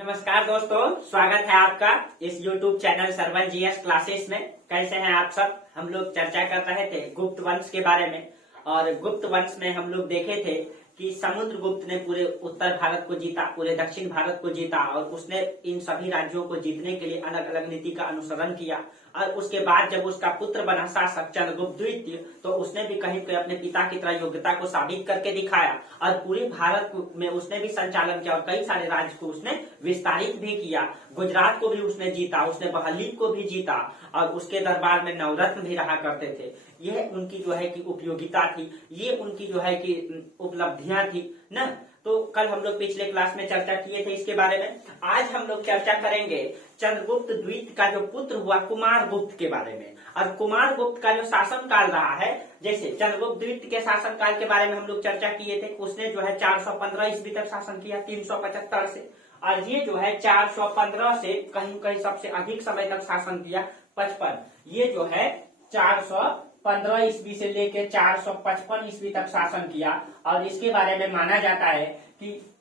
नमस्कार दोस्तों, स्वागत है आपका इस YouTube channel Sarvan GS classes में। कैसे हैं आप सब? हम लोग चर्चा कर रहे थे गुप्त वंश के बारे में। और गुप्त वंश में हम लोग देखे थे कि समुद्रगुप्त ने पूरे उत्तर भारत को जीता, पूरे दक्षिण भारत को जीता, और उसने इन सभी राज्यों को जीतने के लिए अलग अलग नीति का अनुसरण किया। और उसके बाद जब उसका पुत्र बना शासक चंद्रगुप्त द्वितीय, तो उसने भी कहीं पे अपने पिता की तरह योग्यता को साबित करके दिखाया और पूरे भारत में उसने भी संचालन किया और कई सारे राज्य को उसने विस्तारित भी किया। गुजरात को भी उसने जीता, उसने बहलीक को भी जीता और उसके दरबार में नवरत्न भी रहा करते थे। यह उनकी जो है कि उपयोगिता थी, ये उनकी जो है कि उपलब्धियां थी ना। तो कल हम लोग पिछले क्लास में चर्चा किए थे इसके बारे में। आज हम लोग चर्चा करेंगे चंद्रगुप्त द्वितीय का जो पुत्र हुआ कुमारगुप्त के बारे में। और कुमारगुप्त का जो शासन काल रहा है, जैसे चंद्रगुप्त द्वितीय के शासन काल के बारे में हम लोग चर्चा किए थे, उसने जो है 415 ईस्वी तक शासन किया 375 से। और ये जो है 415 से कहीं कहीं सबसे अधिक समय तक शासन किया 55। ये जो है 415 ईस्वी से लेकर 455 ईस्वी तक शासन किया। और इसके बारे में माना जाता है कि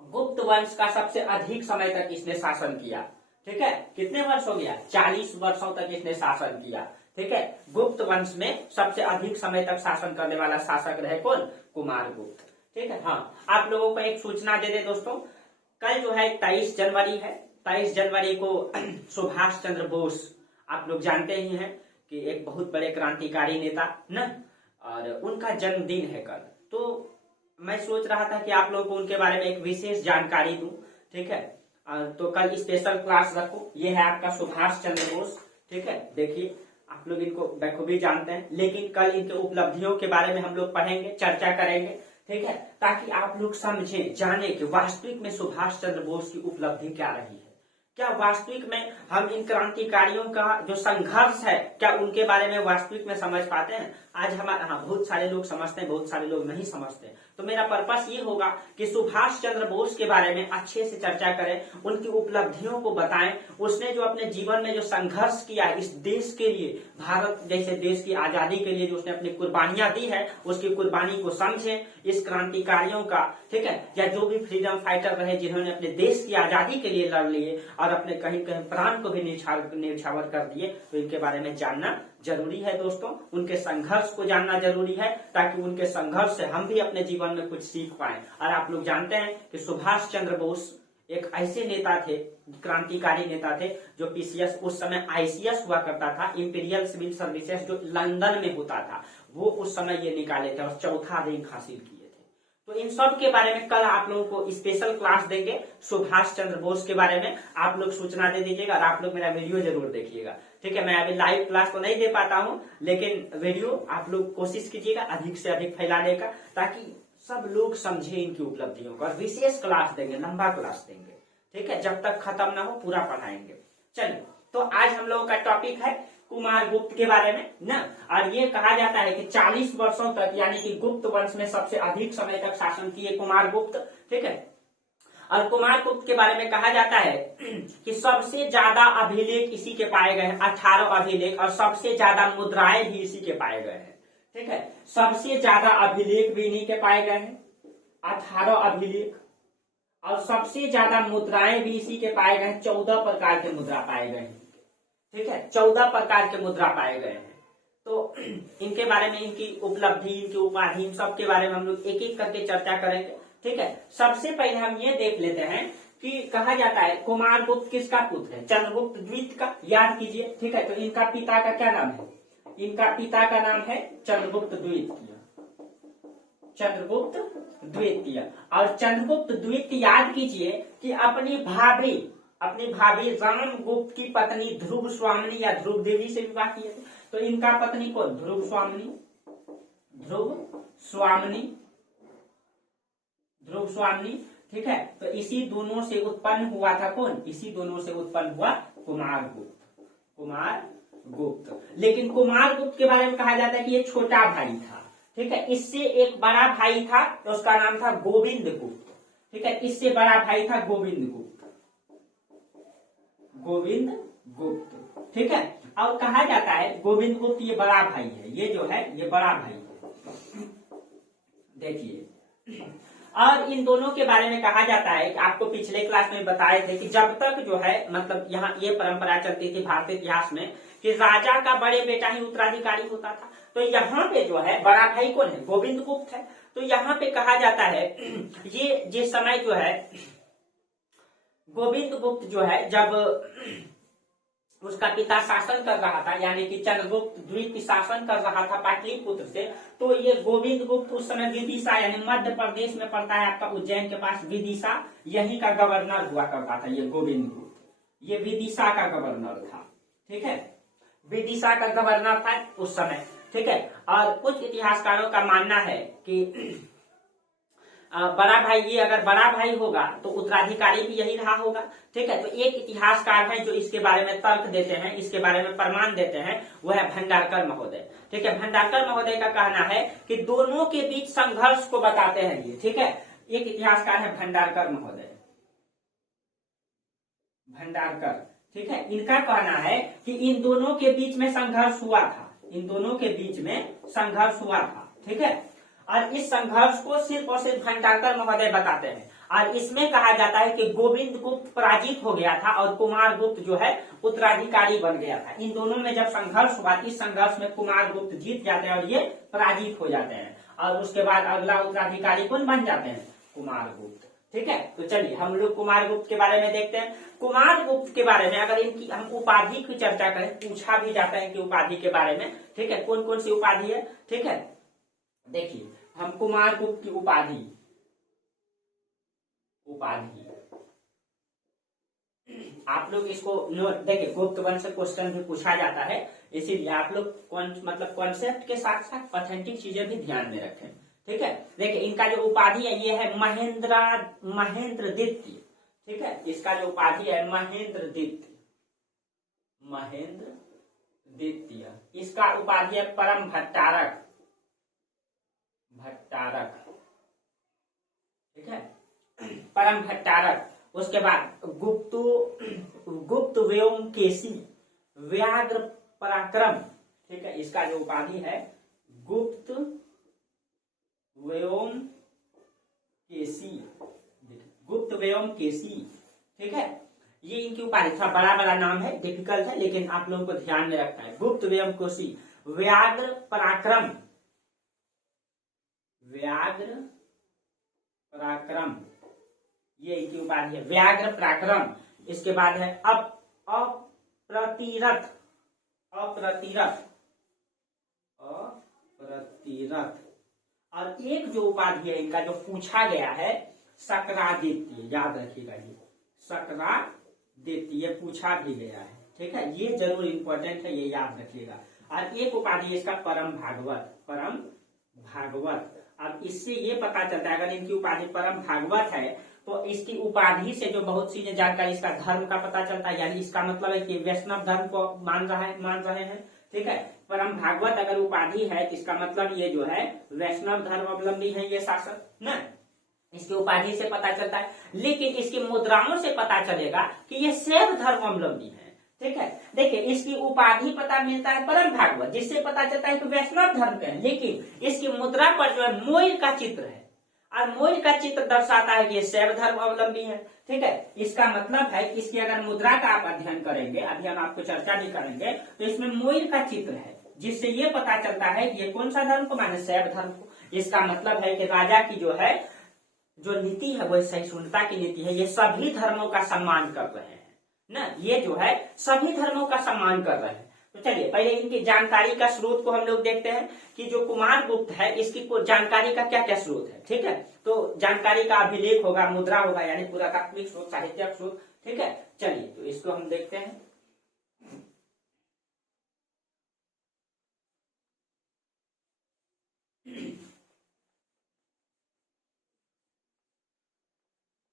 गुप्त वंश का सबसे अधिक समय तक इसने शासन किया। ठीक है, कितने वर्ष हो गया? 40 वर्षों तक इसने शासन किया। ठीक है, गुप्त वंश में सबसे अधिक समय तक शासन करने वाला शासक रहे कौन? कुमारगुप्त। ठीक है। हाँ, आप लोगों को एक सूचना दे दे दोस्तों, कल जो है 23 जनवरी है। 23 जनवरी को सुभाष चंद्र बोस, आप लोग जानते ही हैं कि एक बहुत बड़े क्रांतिकारी नेता न, और उनका जन्मदिन है कल। तो मैं सोच रहा था कि आप लोगों को उनके बारे में एक विशेष जानकारी दूं। ठीक है, तो कल स्पेशल क्लास रखो। ये है आपका सुभाष चंद्र बोस। ठीक है, देखिए आप लोग इनको बखूबी जानते हैं, लेकिन कल इनके उपलब्धियों के बारे में हम लोग पढ़ेंगे, चर्चा करेंगे। ठीक है, ताकि आप लोग समझें, जाने कि वास्तविक में सुभाष चंद्र बोस की उपलब्धि क्या रही है। क्या वास्तविक में हम इन क्रांतिकारियों का जो संघर्ष है, क्या उनके बारे में वास्तविक में समझ पाते हैं? आज हमारे बहुत सारे लोग समझते हैं, बहुत सारे लोग नहीं समझते। तो मेरा पर्पस ये होगा कि सुभाष चंद्र बोस के बारे में अच्छे से चर्चा करें, उनकी उपलब्धियों को बताएं। उसने जो अपने जीवन में जो संघर्ष किया इस देश के लिए, भारत जैसे देश की आजादी के लिए जो उसने अपनी कुर्बानियां दी है, उसकी कुर्बानी को समझें। इस क्रांतिकारियों का, ठीक है, या जो भी फ्रीडम फाइटर रहे जिन्होंने अपने देश की आजादी के लिए लड़ लिए और अपने कहीं कहीं प्राण को भी न्यौछावर कर दिए, तो इनके बारे में जानना जरूरी है दोस्तों। उनके संघर्ष को जानना जरूरी है, ताकि उनके संघर्ष से हम भी अपने जीवन में कुछ सीख पाए। और आप लोग जानते हैं कि सुभाष चंद्र बोस एक ऐसे नेता थे, क्रांतिकारी नेता थे, जो पीसीएस, उस समय आईसीएस हुआ करता था, इंपीरियल सिविल सर्विसेज, जो लंदन में होता था, वो उस समय ये निकाले थे और चौथा रैंक हासिल किए थे। तो इन सब के बारे में कल आप लोगों को स्पेशल क्लास देंगे सुभाष चंद्र बोस के बारे में। आप लोग सूचना दे दीजिएगा और आप लोग मेरा वीडियो जरूर देखिएगा। ठीक है, मैं अभी लाइव क्लास तो नहीं दे पाता हूँ, लेकिन वीडियो आप लोग कोशिश कीजिएगा अधिक से अधिक फैलाने का, ताकि सब लोग समझे इनकी उपलब्धियों का। विशेष क्लास देंगे, लंबा क्लास देंगे। ठीक है, जब तक खत्म ना हो पूरा पढ़ाएंगे। चलिए, तो आज हम लोगों का टॉपिक है कुमारगुप्त के बारे में ना। और ये कहा जाता है कि 40 वर्षों तक, यानी कि गुप्त वंश में सबसे अधिक समय तक शासन किए कुमारगुप्त। ठीक है, और कुमारगुप्त के बारे में कहा जाता है कि सबसे ज्यादा अभिलेख इसी के पाए गए हैं, 18 अभिलेख, और सबसे ज्यादा मुद्राएं भी इसी के पाए गए हैं। ठीक है, सबसे ज्यादा अभिलेख भी इन्हीं के पाए गए हैं, 18 अभिलेख, और सबसे ज्यादा मुद्राएं भी इसी के पाए गए हैं, 14 प्रकार के मुद्रा पाए गए हैं। ठीक है, 14 प्रकार के मुद्रा पाए गए हैं। तो इनके बारे में, इनकी उपलब्धि, इनकी उपाधि, इन सब के बारे में हम लोग एक एक करके चर्चा करेंगे। ठीक है, सबसे पहले हम ये देख लेते हैं कि कहा जाता है कुमारगुप्त किसका पुत्र है? चंद्रगुप्त द्वितीय का। याद कीजिए। ठीक है, तो इनका पिता का क्या नाम है? इनका पिता का नाम है चंद्रगुप्त द्वितीय। चंद्रगुप्त द्वितीय। और चंद्रगुप्त द्वितीय, याद कीजिए कि अपनी भाभी रामगुप्त की पत्नी ध्रुव स्वामिनी या ध्रुव देवी से विवाह किए थे। तो इनका पत्नी कौन? ध्रुव स्वामिनी। ठीक है, तो इसी दोनों से उत्पन्न हुआ था कौन? इसी दोनों से उत्पन्न हुआ कुमारगुप्त। लेकिन कुमारगुप्त के बारे में कहा जाता है कि ये छोटा भाई था। ठीक है, इससे एक बड़ा भाई था, तो उसका नाम था गोविंदगुप्त। ठीक है, इससे बड़ा भाई था गोविंदगुप्त। ठीक है, और कहा जाता है गोविंदगुप्त ये बड़ा भाई है, ये जो है ये बड़ा भाई है। देखिए, और इन दोनों के बारे में कहा जाता है कि आपको पिछले क्लास में बताए थे कि जब तक जो है मतलब यहाँ ये परंपरा चलती थी भारतीय इतिहास में कि राजा का बड़े बेटा ही उत्तराधिकारी होता था, तो यहाँ पे जो है बड़ा भाई कौन है, गोविंद गुप्त है। तो यहाँ पे कहा जाता है ये जिस समय जो है गोविंद गुप्त जो है जब उसका पिता शासन कर रहा था, यानी कि चंद्रगुप्त द्वितीय शासन कर रहा था पाटलिपुत्र से, तो ये गोविंद गुप्त उस समय विदिशा यानी मध्य प्रदेश में पड़ता है आपका उज्जैन के पास विदिशा, यहीं का गवर्नर हुआ करता था ये गोविंद गुप्त, ये विदिशा का गवर्नर था। ठीक है, विदिशा का गवर्नर था उस समय। ठीक है, और कुछ इतिहासकारों का मानना है कि बड़ा भाई, ये अगर बड़ा भाई होगा तो उत्तराधिकारी भी यही रहा होगा। ठीक है, तो एक इतिहासकार है जो इसके बारे में तर्क देते हैं, इसके बारे में प्रमाण देते हैं, वो है भंडारकर महोदय। ठीक है, भंडारकर महोदय का कहना है कि दोनों के बीच संघर्ष को बताते हैं ये। ठीक है, एक इतिहासकार है भंडारकर महोदय, भंडारकर। ठीक है, इनका कहना है कि इन दोनों के बीच में संघर्ष हुआ था, इन दोनों के बीच में संघर्ष हुआ था। ठीक है, और इस संघर्ष को सिर्फ और सिर्फ भंडारकर महोदय बताते हैं, और इसमें कहा जाता है कि गोविंद गुप्त पराजित हो गया था और कुमार गुप्त जो है उत्तराधिकारी बन गया था। इन दोनों में जब संघर्ष हुआ, इस संघर्ष में कुमार गुप्त जीत जाते हैं और ये पराजित हो जाते हैं, और उसके बाद अगला उत्तराधिकारी कौन बन जाते हैं, कुमार गुप्त। ठीक है, तो चलिए हम लोग कुमार गुप्त के बारे में देखते हैं। कुमार गुप्त के बारे में अगर इनकी हम उपाधि की चर्चा करें, पूछा भी जाता है कि उपाधि के बारे में। ठीक है, कौन कौन सी उपाधि है। ठीक है, देखिए हम कुमार गुप्त की उपाधि आप लोग इसको देखिए, गुप्त वंश से क्वेश्चन भी पूछा जाता है, इसीलिए आप लोग मतलब कॉन्सेप्ट के साथ साथ ऑथेंटिक चीजें भी ध्यान में रखें। ठीक है, देखिए इनका जो उपाधि है ये है महेंद्र द्वितीय। ठीक है, इसका जो उपाधि है महेंद्र द्वितीय। इसका उपाधि है परम भट्टारक। ठीक है, परम भट्टारक। उसके बाद गुप्त व्योमकेशी, व्याघ्र पराक्रम। ठीक है, इसका जो उपाधि है गुप्त व्योमकेशी। ठीक है, ये इनकी उपाधि, थोड़ा बड़ा बड़ा नाम है, डिफिकल्ट है, लेकिन आप लोगों को ध्यान में रखना है। गुप्त व्योमकेशी, व्याघ्र पराक्रम, ये इनकी उपाधि है, व्याघ्र पराक्रम। इसके बाद है अप्रतिरथ। और एक जो उपाधि है इनका जो पूछा गया है सक्रादित्य, याद रखिएगा ये सक्रादित्य, ये पूछा भी गया है। ठीक है, ये जरूर इंपॉर्टेंट है, ये याद रखिएगा। और एक उपाधि इसका परम भागवत। अब इससे ये पता चलता है, अगर इनकी उपाधि परम भागवत है तो इसकी उपाधि से जो बहुत सी जानकारी, इसका धर्म का पता चलता है, यानी इसका मतलब है कि वैष्णव धर्म को मान रहे हैं। ठीक है, परम भागवत अगर उपाधि है तो इसका मतलब ये जो है वैष्णव धर्म अवलंबी है ये शासक ना, इसकी उपाधि से पता चलता है। लेकिन इसकी मुद्राओं से पता चलेगा कि ये शैव धर्म अवलंबी है। ठीक है, देखिए इसकी उपाधि पता मिलता है परम भागवत, जिससे पता चलता है कि वैष्णव धर्म के हैं, लेकिन इसकी मुद्रा पर जो है मोर का चित्र है, और मोर का चित्र दर्शाता है कि ये शैव धर्म अवलंबी है। ठीक है, इसका मतलब है कि इसकी अगर मुद्रा का आप अध्ययन करेंगे, अभी हम आपको चर्चा भी करेंगे, तो इसमें मोर का चित्र है, जिससे ये पता चलता है कि ये कौन सा धर्म को माने, शैव धर्म को। इसका मतलब है कि राजा की जो है जो नीति है वह सहिष्णुता की नीति है, ये सभी धर्मों का सम्मान कर रहे हैं ना, ये जो है सभी धर्मों का सम्मान कर रहे हैं। तो चलिए पहले इनकी जानकारी का स्रोत को हम लोग देखते हैं कि जो कुमार गुप्त है इसकी जानकारी का क्या क्या स्रोत है। ठीक है, तो जानकारी का अभिलेख होगा, मुद्रा होगा, यानी पुरातात्विक स्रोत, साहित्यिक स्रोत। ठीक है, चलिए तो इसको हम देखते हैं।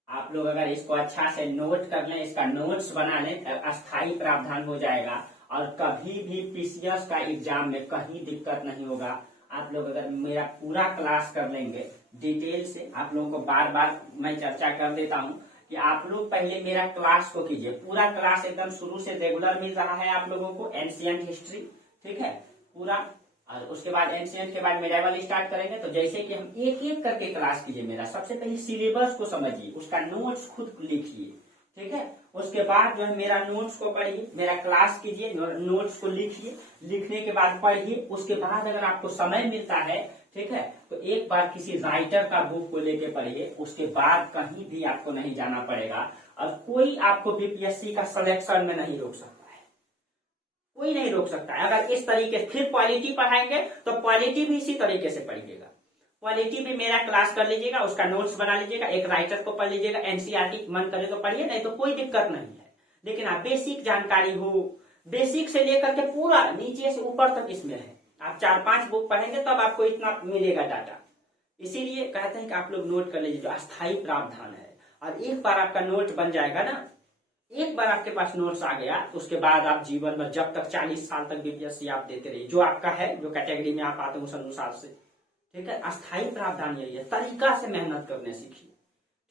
आप लोग अगर इसको अच्छा से नोट कर लें, इसका नोट्स बना लें, अस्थायी प्रावधान हो जाएगा और कभी भी पीसीएस का एग्जाम में कहीं दिक्कत नहीं होगा। आप लोग अगर मेरा पूरा क्लास कर लेंगे डिटेल से, आप लोगों को बार बार मैं चर्चा कर देता हूं कि आप लोग पहले मेरा क्लास को कीजिए, पूरा क्लास एकदम शुरू से रेगुलर मिल रहा है आप लोगों को, एंशिएंट हिस्ट्री। ठीक है, पूरा और उसके बाद एंशिएंट के बाद मेडाइवल स्टार्ट करेंगे। तो जैसे कि हम एक एक करके क्लास कीजिए, मेरा सबसे पहले सिलेबस को समझिए, उसका नोट्स खुद लिखिए, ठीक है। उसके बाद जो है मेरा नोट्स को पढ़िए, मेरा क्लास कीजिए, नोट्स को लिखिए, लिखने के बाद पढ़िए। उसके बाद अगर आपको समय मिलता है, ठीक है, तो एक बार किसी राइटर का बुक को लेके पढ़िए। उसके बाद कहीं भी आपको नहीं जाना पड़ेगा और कोई आपको बीपीएससी का सिलेक्शन में नहीं रोक सकता है, कोई नहीं रोक सकता है। अगर इस तरीके से फिर क्वालिटी पढ़ाएंगे तो क्वालिटी भी इसी तरीके से पढ़िएगा। क्वालिटी भी मेरा क्लास कर लीजिएगा, उसका नोट्स बना लीजिएगा, एक राइटर को पढ़ लीजिएगा, एनसीईआरटी मन करे तो पढ़िए, नहीं तो कोई दिक्कत नहीं है। लेकिन आप बेसिक जानकारी हो, बेसिक से लेकर के पूरा नीचे से ऊपर तक इसमें है। आप 4-5 बुक पढ़ेंगे तब आपको इतना मिलेगा डाटा। इसीलिए कहते हैं कि आप लोग नोट कर लीजिए, जो अस्थायी प्रावधान है। और एक बार आपका नोट बन जाएगा ना, एक बार आपके पास नोट्स आ गया, तो उसके बाद आप जीवन में जब तक 40 साल तक बीपीएससी आप देते रहिए, जो आपका है, जो कैटेगरी में आप आते हैं उस अनुसार से, ठीक है। अस्थायी प्रावधान यही है, तरीका से मेहनत करने सीखिए,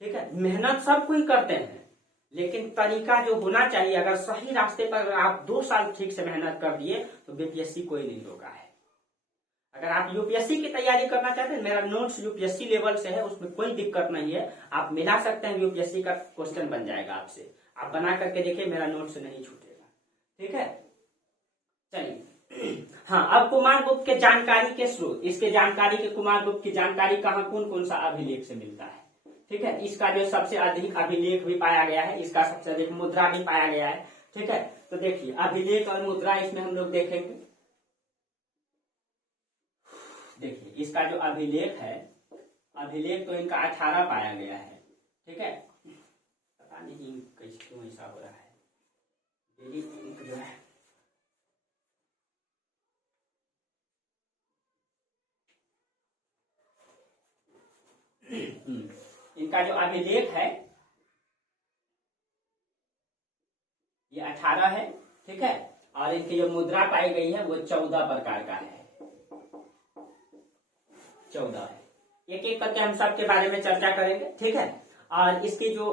ठीक है। मेहनत सब कोई करते हैं, लेकिन तरीका जो होना चाहिए, अगर सही रास्ते पर आप 2 साल ठीक से मेहनत कर दिए तो बीपीएससी कोई नहीं रोका है। अगर आप यूपीएससी की तैयारी करना चाहते हैं, मेरा नोट्स यूपीएससी लेवल से है, उसमें कोई दिक्कत नहीं है, आप मिला सकते हैं, यूपीएससी का क्वेश्चन बन जाएगा आपसे। आप बना करके देखिए, मेरा नोट्स नहीं छूटेगा, ठीक है। चलिए, हाँ, अब कुमार गुप्त के जानकारी के स्रोत, इसके जानकारी के कुमार गुप्त की जानकारी कहाँ कौन कौन सा अभिलेख से मिलता है, ठीक है। इसका जो सबसे अधिक अभिलेख भी पाया गया है, इसका सबसे अधिक मुद्रा भी पाया गया है, ठीक है। तो देखिए अभिलेख और मुद्रा इसमें हम लोग देखेंगे। देखिए इसका जो अभिलेख है, अभिलेख तो इनका 18 पाया गया है, ठीक है। पता नहीं कैसे क्यों ऐसा हो रहा है, यही जो है इनका जो अभिलेख है ये 18 है, ठीक है। और इनकी जो मुद्रा पाई गई है वो 14 प्रकार का है, 14 है। एक एक करके हम सबके बारे में चर्चा करेंगे, ठीक है। और इसके जो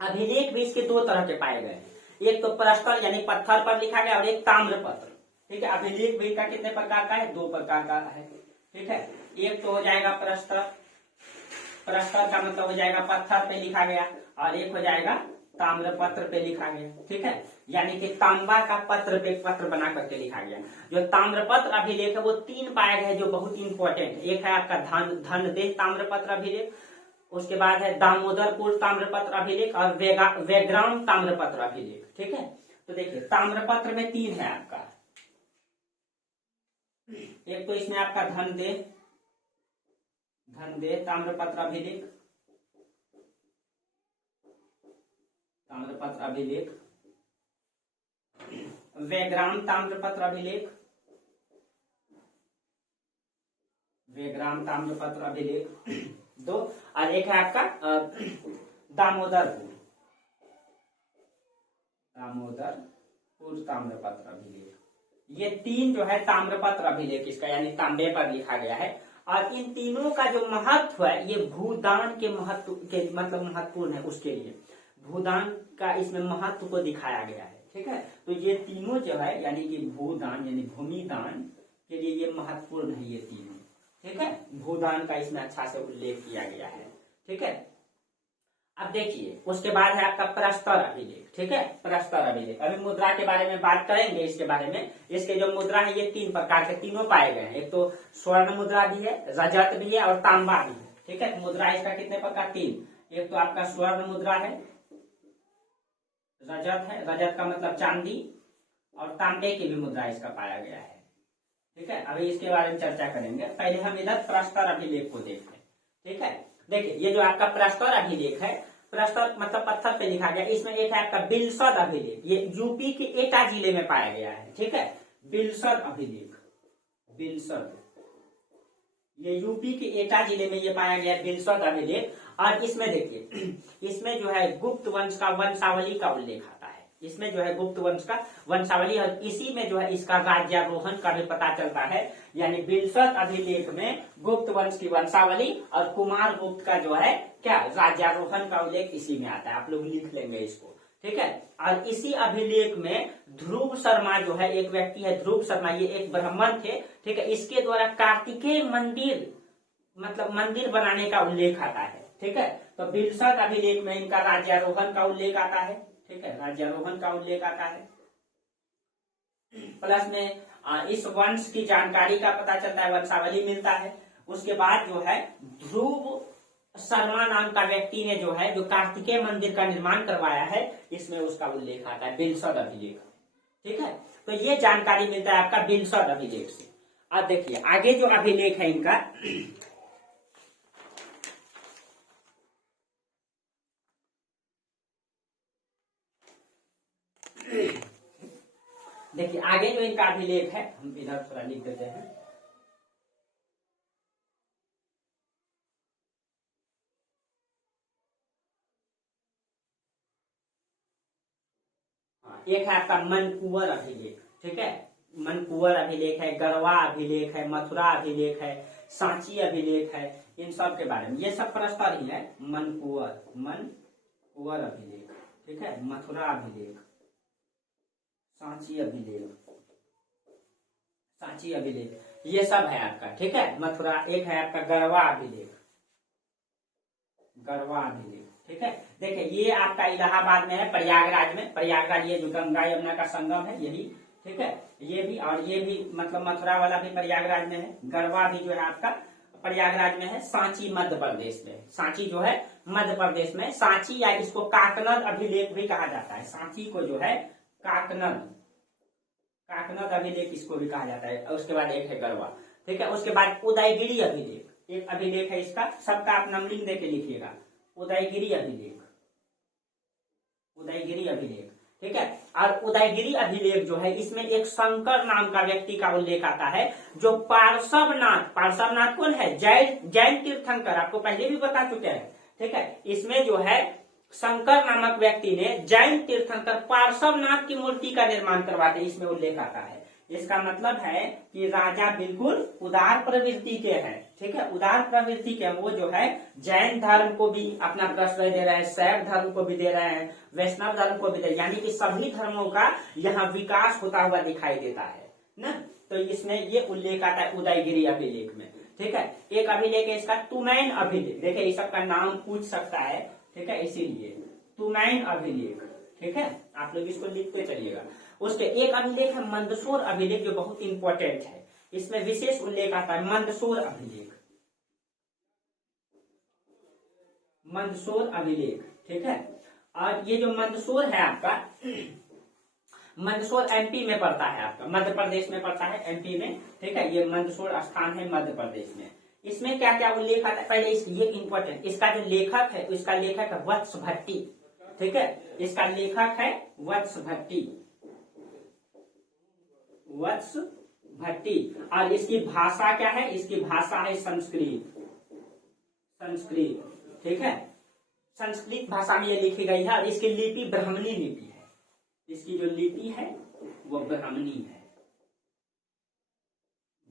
अभिलेख भी इसके 2 तरह के पाए गए हैं, एक तो प्रस्तर यानी पत्थर पर लिखा गया और एक ताम्रपत्र, ठीक है। अभिलेख भी का कितने प्रकार का है, 2 प्रकार का है, ठीक है। एक तो हो जाएगा प्रस्तर, प्रस्तर का मतलब हो जाएगा पत्थर पे लिखा गया, और एक हो जाएगा ताम्रपत्र पे लिखा गया, ठीक है। यानी कि तांबा का पत्र पे पत्र बना करके लिखा गया। जो ताम्रपत्र अभिलेख है वो 3 पाए गए जो बहुत इंपॉर्टेंट है। एक है आपका धनदेह ताम्रपत्र अभिलेख, उसके बाद है दामोदरपुर ताम्रपत्र अभिलेख और वेग्राम ताम्रपत्र अभिलेख, ठीक है। तो देखिए ताम्रपत्र में 3 है आपका, एक तो इसमें आपका धनदेह ताम्रपत्र अभिलेख, ताम्रपत्र अभिलेख, वेग्राम ताम्रपत्र अभिलेख, वेग्राम ताम्रपत्र अभिलेख 2, और एक है आपका दामोदरपुर ताम्रपत्र अभिलेख। ये 3 जो है ताम्रपत्र अभिलेख इसका, यानी तांबे पर लिखा गया है। और इन तीनों का जो महत्व है ये भूदान के महत्व के मतलब महत्वपूर्ण है, उसके लिए भूदान का इसमें महत्व को दिखाया गया है, ठीक है। तो ये तीनों जो है यानी कि भूदान यानी भूमि दान के लिए ये महत्वपूर्ण है, ये तीनों, ठीक है। भूदान का इसमें अच्छा से उल्लेख किया गया है, ठीक है। अब देखिए उसके बाद है आपका प्रस्तर अभिलेख, ठीक है। प्रस्तर अभिलेख, अभी मुद्रा के बारे में बात करेंगे, इसके बारे में। इसके जो मुद्रा है ये 3 प्रकार के तीनों पाए गए हैं, एक तो स्वर्ण मुद्रा भी है, रजत भी है और तांबा भी है, ठीक है। मुद्रा इसका कितने प्रकार, 3। एक तो आपका स्वर्ण मुद्रा है, रजत है, रजत का मतलब चांदी, और तांबे की भी मुद्रा इसका पाया गया है, ठीक है। अभी इसके बारे में चर्चा करेंगे, पहले हम इधर प्रस्तर अभिलेख को देख लें, ठीक है। देखिए ये जो आपका प्रस्तर अभिलेख है, प्रस्तर मतलब पत्थर पे लिखा गया, इसमें एक है आपका बिलसद अभिलेख, ये यूपी के एटा जिले में पाया गया है, ठीक है। बिलसद अभिलेख, बिलसद, ये यूपी के एटा जिले में ये पाया गया बिलसद अभिलेख। और इसमें देखिए इसमें जो है गुप्त वंश का वंशावली का उल्लेख आता है, इसमें जो है गुप्त वंश का वंशावली, और इसी में जो है इसका राज्यारोहण का भी पता चलता है। यानी बिलसद अभिलेख में गुप्त वंश की वंशावली और कुमार गुप्त का जो है क्या राज्यारोहण का उल्लेख इसी में आता है। आप लोग लिख लेंगे इसको, ठीक है। और इसी अभिलेख में ध्रुव शर्मा जो है, एक व्यक्ति है ध्रुव शर्मा, ये एक ब्राह्मण थे, ठीक है। इसके द्वारा कार्तिकेय मंदिर मतलब मंदिर बनाने का उल्लेख आता है, ठीक है। तो बिलसद अभिलेख में इनका राज्यारोहण का उल्लेख आता है, ठीक है, राज्यारोहण का उल्लेख आता है। प्लस में इस वंश की जानकारी का पता चलता है, वंशावली मिलता है। उसके बाद जो है ध्रुव शर्मा नाम का व्यक्ति ने जो है जो कार्तिकेय मंदिर का निर्माण करवाया है, इसमें उसका उल्लेख आता है बिलसद अभिलेख, ठीक है। तो ये जानकारी मिलता है आपका बिलसद अभिलेख से। अब देखिए आगे जो अभिलेख है इनका, देखिए आगे जो इनका अभिलेख है, हम इधर थोड़ा लिख देते हैं। एक है आपका मनकुंवर अभिलेख, ठीक है, मनकुंवर अभिलेख है, गढ़वा अभिलेख है, मथुरा अभिलेख है, सांची अभिलेख है। इन सब के बारे में ये सब परस्पर ही है। मनकुंवर अभिलेख, ठीक है, मथुरा अभिलेख, सांची अभिलेख, ये सब है आपका, ठीक है। मथुरा एक है आपका गढ़वा अभिलेख, ठीक है। देखिए ये आपका इलाहाबाद में है, प्रयागराज में, प्रयागराज ये जो गंगा यमुना का संगम है यही, ठीक है। ये भी और ये भी मतलब मथुरा वाला भी प्रयागराज में है, गढ़वा भी जो है आपका प्रयागराज में है, सांची मध्य प्रदेश में, सांची जो है मध्य प्रदेश में, सांची या इसको काकनद अभिलेख भी कहा जाता है। सांची को जो है काकनद अभिलेख इसको भी कहा जाता है। उसके बाद एक है गढ़वा, ठीक है। उसके बाद उदयगिरी अभिलेख, एक अभिलेख है इसका, सबका आप नंबरिंग देके लिखिएगा। उदयगिरी अभिलेख, ठीक है। और उदयगिरी अभिलेख जो है इसमें एक शंकर नाम का व्यक्ति का उल्लेख आता है, जो पार्श्वनाथ कौन है? जैन तीर्थंकर, आपको पहले भी बता चुके हैं, ठीक है। इसमें जो है शंकर नामक व्यक्ति ने जैन तीर्थंकर पार्श्वनाथ की मूर्ति का निर्माण करवाते, इसमें उल्लेख आता है। इसका मतलब है कि राजा बिल्कुल उदार प्रवृत्ति के हैं, ठीक है, उदार प्रवृत्ति के। वो जो है जैन धर्म को भी अपना प्रश्रय दे रहे हैं, शैव धर्म को भी दे रहे हैं, वैष्णव धर्म को भी दे रहे हैं, यानी कि सभी धर्मों का यहाँ विकास होता हुआ दिखाई देता है ना। तो इसमें ये उल्लेख आता है उदयगिरी अभिलेख में, ठीक है। एक अभिलेख है इसका तुमैन अभिलेख, देखिए इस सबका नाम पूछ सकता है, ठीक है, इसीलिए तुमैन अभिलेख, ठीक है, आप लोग इसको लिखते चलिएगा। उसके एक अभिलेख है मंदसौर अभिलेख, जो बहुत इंपॉर्टेंट है, इसमें विशेष उल्लेख आता है मंदसौर अभिलेख, ठीक है। और ये जो मंदसौर है आपका, मंदसौर एमपी में पड़ता है, आपका मध्य प्रदेश में पड़ता है, एमपी में, ठीक है। ये मंदसौर स्थान है मध्य प्रदेश में। इसमें क्या क्या उल्लेख आता है, पहले ये इंपॉर्टेंट, इसका जो लेखक है, इसका लेखक है वत्स भट्टी, ठीक है, इसका लेखक है वत्स भट्टी। और इसकी भाषा क्या है? इसकी भाषा है संस्कृत, ठीक है, संस्कृत भाषा में ये लिखी गई है। और इसकी लिपि ब्राह्मणी लिपि है, इसकी जो लिपि है वो ब्राह्मणी है,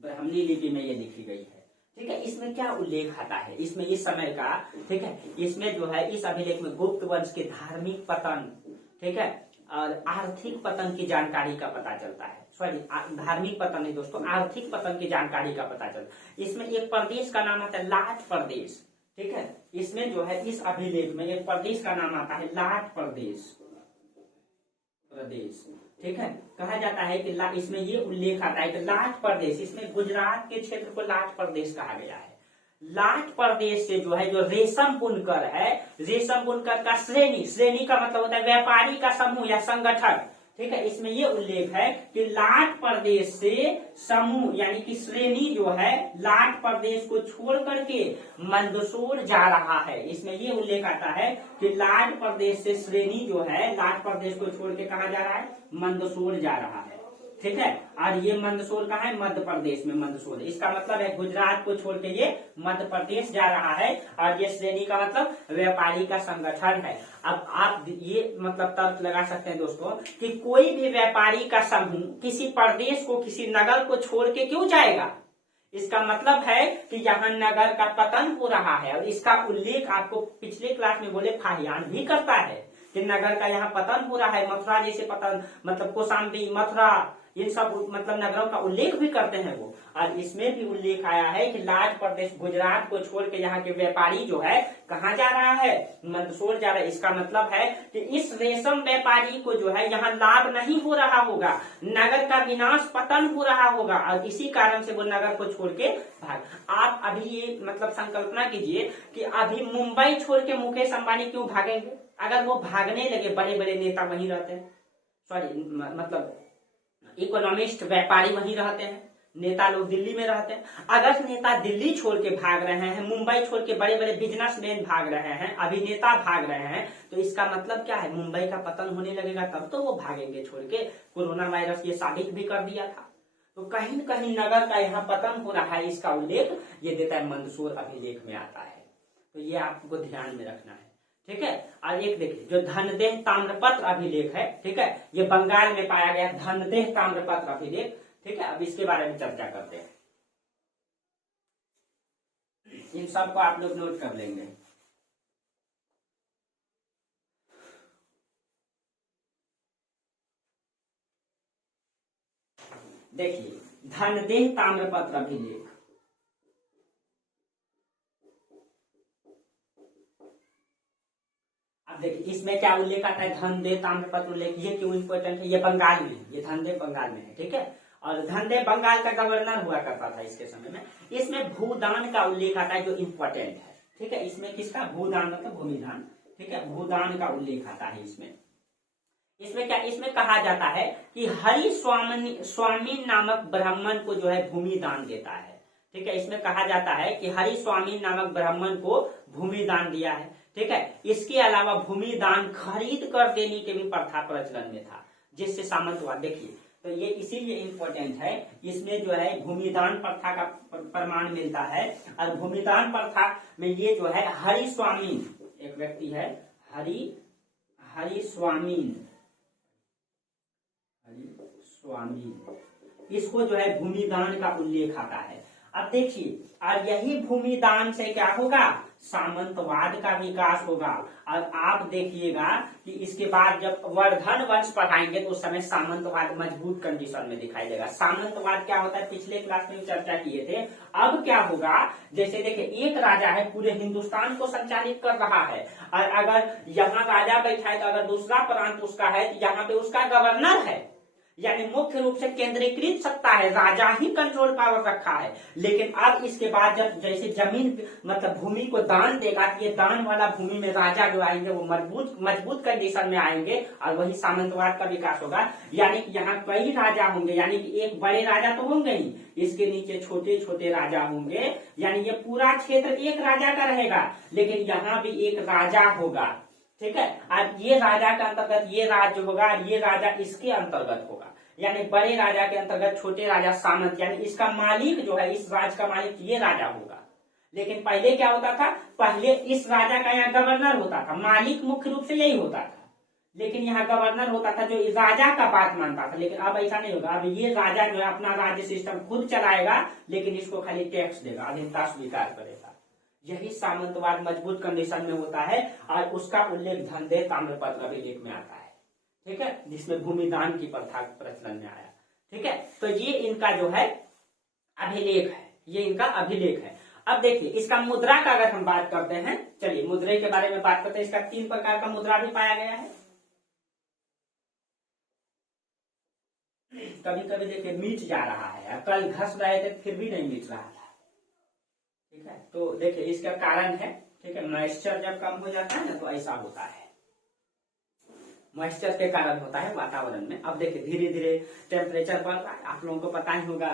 ब्राह्मणी लिपि में ये लिखी गई है, ठीक है। इसमें क्या उल्लेख आता है, इसमें इस समय का, ठीक है, इसमें जो है इस अभिलेख में गुप्त वंश के धार्मिक पतन, ठीक है, और आर्थिक पतन की जानकारी का पता चलता है। सॉरी, धार्मिक पतन नहीं दोस्तों, आर्थिक पतन की जानकारी का पता चलता है। इसमें एक प्रदेश का नाम आता है लाट प्रदेश, ठीक है। इसमें जो है इस अभिलेख में एक प्रदेश का नाम आता है लाट प्रदेश, ठीक है। कहा जाता है कि इसमें ये उल्लेख आता है कि लाट प्रदेश, इसमें गुजरात के क्षेत्र को लाट प्रदेश कहा गया है। लाट प्रदेश से जो है जो रेशम बुनकर है, रेशम बुनकर का श्रेणी का मतलब होता है व्यापारी का समूह या संगठन, ठीक है। इसमें ये उल्लेख है कि लाट प्रदेश से समूह यानी कि श्रेणी जो है लाट प्रदेश को छोड़ करके मंदसौर जा रहा है। इसमें ये उल्लेख आता है कि लाट प्रदेश से श्रेणी जो है लाट प्रदेश को छोड़ के कहा जा रहा है? मंदसौर जा रहा है, ठीक है। और ये मंदसौर कहाँ है? मध्य प्रदेश में मंदसौर। इसका मतलब है गुजरात को छोड़ के ये मध्य प्रदेश जा रहा है। और ये श्रेणी का मतलब व्यापारी का संगठन है। अब आप ये मतलब तर्क लगा सकते हैं दोस्तों कि कोई भी व्यापारी का समूह किसी प्रदेश को, किसी नगर को छोड़ के क्यों जाएगा? इसका मतलब है कि यहाँ नगर का पतन हो रहा है। और इसका उल्लेख आपको पिछले क्लास में बोले फाहियान भी करता है कि नगर का यहाँ पतन हो रहा है, मथुरा जैसे पतन, मतलब कौशाम्बी, मथुरा, इन सब मतलब नगरों का उल्लेख भी करते हैं वो। और इसमें भी उल्लेख आया है कि लाज प्रदेश गुजरात को छोड़ के यहाँ के व्यापारी जो है कहाँ जा रहा है, मंदसौर जा रहा है। इसका मतलब है कि इस रेशम व्यापारी को जो है यहाँ लाभ नहीं हो रहा होगा, नगर का विनाश पतन हो रहा होगा, और इसी कारण से वो नगर को छोड़ के भाग। आप अभी ये मतलब संकल्पना कीजिए कि अभी मुंबई छोड़ के मुकेश अंबानी क्यों भागेंगे? अगर वो भागने लगे, बड़े बड़े नेता वहीं रहते हैं, सॉरी मतलब इकोनॉमिस्ट व्यापारी वहीं रहते हैं, नेता लोग दिल्ली में रहते हैं। अगर नेता दिल्ली छोड़ के भाग रहे हैं, मुंबई छोड़ के बड़े बड़े बिजनेसमैन भाग रहे हैं, अभिनेता भाग रहे हैं, तो इसका मतलब क्या है? मुंबई का पतन होने लगेगा, तब तो वो भागेंगे छोड़ के। कोरोना वायरस ये साबित भी कर दिया था। तो कहीं न कहीं नगर का यहाँ पतन हो रहा है, इसका उल्लेख ये देता है, मंदसौर अभिलेख में आता है। तो ये आपको ध्यान में रखना है, ठीक है। और एक देखिए जो धनदेह ताम्रपत्र अभिलेख है, ठीक है, ये बंगाल में पाया गया धनदेह ताम्रपत्र अभिलेख, ठीक है। अब इसके बारे में चर्चा करते हैं, इन सबको आप लोग नोट कर लेंगे। देखिए धनदेह ताम्रपत्र अभिलेख, अब देखिए इसमें क्या उल्लेख आता है? धनदेह ताम्रपत्र उल्लेख। ये क्यों इंपॉर्टेंट है? ये बंगाल में, ये धनदेह बंगाल में है, ठीक है। और धनदेह बंगाल का गवर्नर हुआ करता था इसके समय में। इसमें भूदान का उल्लेख आता है जो इंपॉर्टेंट है, ठीक है। इसमें किसका? भूदान मतलब भूमिदान, ठीक है, भूदान का उल्लेख आता है इसमें। इसमें क्या, इसमें कहा जाता है कि हरि स्वामी नामक ब्राह्मण को जो है भूमि दान देता है, ठीक है। इसमें कहा जाता है कि हरि स्वामी नामक ब्राह्मण को भूमि दान दिया है, ठीक है। इसके अलावा भूमि दान खरीद कर देने के भी प्रथा प्रचलन में था, जिससे सामंतवाद, देखिए तो ये इसीलिए इम्पोर्टेंट है, इसमें जो है भूमिदान प्रथा का प्रमाण मिलता है। और भूमिदान प्रथा में ये जो है हरि स्वामी, एक व्यक्ति है हरि स्वामी, इसको जो है भूमिदान का उल्लेख आता है। अब देखिए, और यही भूमिदान से क्या होगा? सामंतवाद का विकास होगा। और आप देखिएगा कि इसके बाद जब वर्धन वंश पढ़ाएंगे तो उस समय सामंतवाद मजबूत कंडीशन में दिखाई देगा। सामंतवाद क्या होता है, पिछले क्लास में चर्चा किए थे। अब क्या होगा, जैसे देखिए एक राजा है, पूरे हिंदुस्तान को संचालित कर रहा है, और अगर यहाँ राजा बैठा है तो अगर दूसरा प्रांत उसका है तो यहाँ पे उसका गवर्नर है, यानी मुख्य रूप से केंद्रीकृत सत्ता है, राजा ही कंट्रोल पावर रखा है। लेकिन अब इसके बाद जब जैसे जमीन मतलब भूमि को दान देगा, ये दान वाला भूमि में राजा जो आएंगे वो मजबूत कंडीशन में आएंगे, और वही सामंतवाद का विकास होगा। यानी कि यहाँ कई राजा होंगे, यानी कि एक बड़े राजा तो होंगे ही, इसके नीचे छोटे छोटे राजा होंगे, यानी ये पूरा क्षेत्र एक राजा का रहेगा, लेकिन यहाँ भी एक राजा होगा, ठीक है। और ये राजा के अंतर्गत ये राज्य होगा, और ये राजा इसके अंतर्गत होगा, यानी बड़े राजा के अंतर्गत छोटे राजा सामंत, यानी इसका मालिक जो है, इस राज्य का मालिक ये राजा होगा। लेकिन पहले क्या होता था? पहले इस राजा का यहाँ गवर्नर होता था, मालिक मुख्य रूप से यही होता था, लेकिन यहाँ गवर्नर होता था जो राजा का बात मानता था। लेकिन अब ऐसा नहीं होगा, अब ये राजा जो है अपना राज्य सिस्टम खुद चलाएगा, लेकिन इसको खाली टैक्स देगा, अधीनता स्वीकार करेगा। यही सामंतवाद मजबूत कंडीशन में होता है, और उसका उल्लेख धनदेह ताम्रपत्र अभिलेख में आता है, ठीक है, जिसमें भूमिदान की प्रथा प्रचलन में आया, ठीक है। तो ये इनका जो है अभिलेख है, ये इनका अभिलेख है। अब देखिए इसका मुद्रा का अगर हम बात करते हैं, चलिए मुद्रे के बारे में बात करते हैं। इसका 3 प्रकार का मुद्रा भी पाया गया है। कभी कभी देखिए मिट जा रहा है, कल घस रहे थे फिर भी नहीं मिट रहा था, ठीक है। तो देखिए इसका कारण है, ठीक है, मॉइस्चर जब कम हो जाता है ना तो ऐसा होता है, मॉइस्चर के कारण होता है वातावरण में। अब देखिए धीरे धीरे टेम्परेचर बढ़ रहा है, आप लोगों को पता ही होगा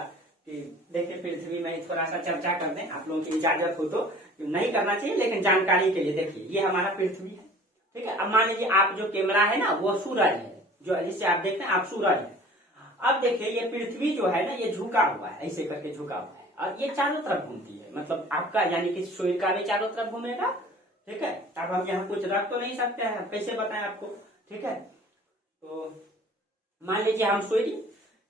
कि देखिए पृथ्वी में थोड़ा सा चर्चा कर दें, आप लोगों की इजाजत हो तो, नहीं करना चाहिए लेकिन जानकारी के लिए। देखिए ये हमारा पृथ्वी है, ठीक है। अब मान लीजिए आप जो कैमरा है ना वो सूरज है, जो जिससे आप देखते हैं आप सूरज है। अब देखिए ये पृथ्वी जो है ना ये झुका हुआ है, ऐसे करके झुका हुआ है, और ये चारों तरफ घूमती है, मतलब आपका यानी कि सूर्य का भी चारों तरफ घूमेगा, ठीक है। अब हम यहाँ कुछ रख तो नहीं सकते हैं, कैसे बताएं आपको, ठीक है। तो मान लीजिए हम सूर्य,